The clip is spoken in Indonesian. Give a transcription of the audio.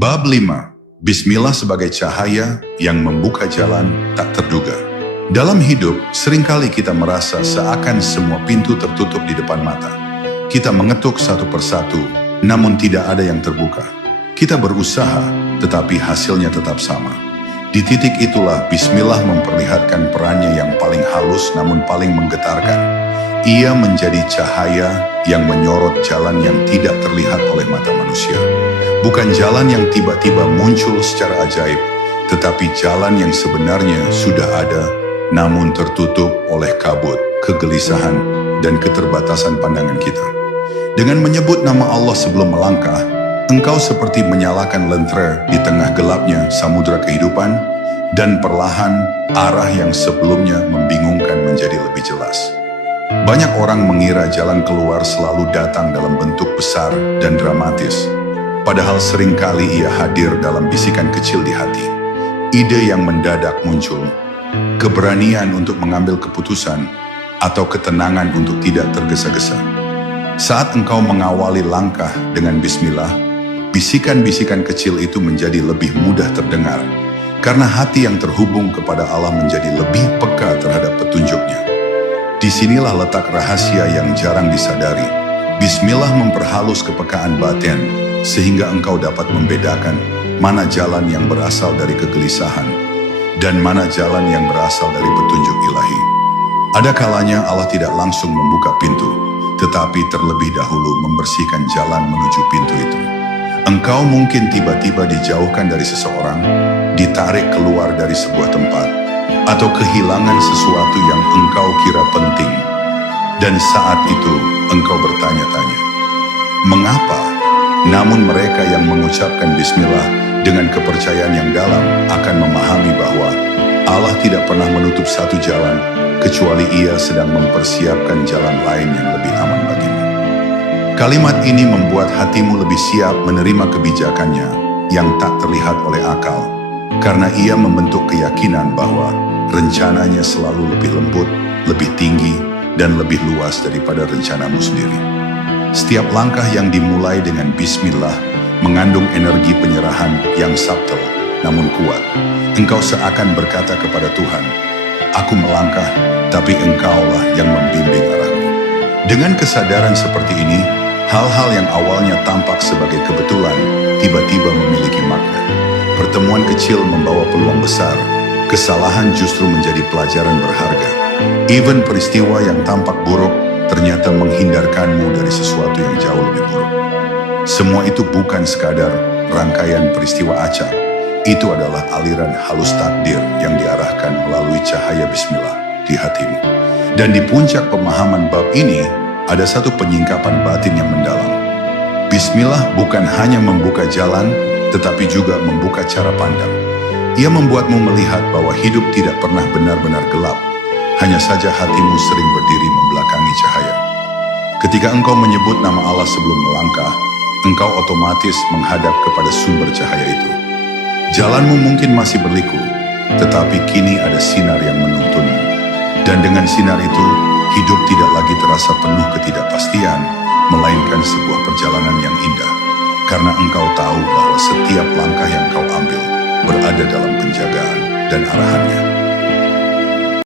Bab 5. Bismillah sebagai cahaya yang membuka jalan tak terduga. Dalam hidup, seringkali kita merasa seakan semua pintu tertutup di depan mata. Kita mengetuk satu persatu, namun tidak ada yang terbuka. Kita berusaha, tetapi hasilnya tetap sama. Di titik itulah Bismillah memperlihatkan perannya yang paling halus namun paling menggetarkan. Ia menjadi cahaya yang menyorot jalan yang tidak terlihat oleh mata manusia. Bukan jalan yang tiba-tiba muncul secara ajaib, tetapi jalan yang sebenarnya sudah ada, namun tertutup oleh kabut, kegelisahan, dan keterbatasan pandangan kita. Dengan menyebut nama Allah sebelum melangkah, engkau seperti menyalakan lentera di tengah gelapnya samudera kehidupan, dan perlahan arah yang sebelumnya membingungkan menjadi lebih jelas. Banyak orang mengira jalan keluar selalu datang dalam bentuk besar dan dramatis. Padahal seringkali ia hadir dalam bisikan kecil di hati. Ide yang mendadak muncul, keberanian untuk mengambil keputusan, atau ketenangan untuk tidak tergesa-gesa. Saat engkau mengawali langkah dengan Bismillah, bisikan-bisikan kecil itu menjadi lebih mudah terdengar, karena hati yang terhubung kepada Allah menjadi lebih peka terhadap petunjuknya. Disinilah letak rahasia yang jarang disadari. Bismillah memperhalus kepekaan batin, sehingga engkau dapat membedakan mana jalan yang berasal dari kegelisahan dan mana jalan yang berasal dari petunjuk ilahi. Ada kalanya Allah tidak langsung membuka pintu, tetapi terlebih dahulu membersihkan jalan menuju pintu itu. Engkau mungkin tiba-tiba dijauhkan dari seseorang, ditarik keluar dari sebuah tempat, atau kehilangan sesuatu yang engkau kira penting. Dan saat itu engkau bertanya-tanya, mengapa? Namun mereka yang mengucapkan Bismillah dengan kepercayaan yang dalam akan memahami bahwa Allah tidak pernah menutup satu jalan, kecuali Ia sedang mempersiapkan jalan lain yang lebih aman bagimu. Kalimat ini membuat hatimu lebih siap menerima kebijakannya yang tak terlihat oleh akal, karena Ia membentuk keyakinan bahwa rencananya selalu lebih lembut, lebih tinggi, dan lebih luas daripada rencanamu sendiri. Setiap langkah yang dimulai dengan Bismillah mengandung energi penyerahan yang subtle namun kuat. Engkau seakan berkata kepada Tuhan, "Aku melangkah, tapi Engkaulah yang membimbing arahku." Dengan kesadaran seperti ini, hal-hal yang awalnya tampak sebagai kebetulan tiba-tiba memiliki makna. Pertemuan kecil membawa peluang besar, kesalahan justru menjadi pelajaran berharga. Even peristiwa yang tampak buruk ternyata menghindarkanmu dari sesuatu yang jauh lebih buruk. Semua itu bukan sekadar rangkaian peristiwa acak. Itu adalah aliran halus takdir yang diarahkan melalui cahaya Bismillah di hatimu. Dan di puncak pemahaman bab ini, ada satu penyingkapan batin yang mendalam. Bismillah bukan hanya membuka jalan, tetapi juga membuka cara pandang. Ia membuatmu melihat bahwa hidup tidak pernah benar-benar gelap. Hanya saja hatimu sering berdiri membelakangi cahaya. Ketika engkau menyebut nama Allah sebelum melangkah, engkau otomatis menghadap kepada sumber cahaya itu. Jalanmu mungkin masih berliku, tetapi kini ada sinar yang menuntunmu. Dan dengan sinar itu, hidup tidak lagi terasa penuh ketidakpastian, melainkan sebuah perjalanan yang indah. Karena engkau tahu bahwa setiap langkah yang kau ambil berada dalam penjagaan dan arahannya.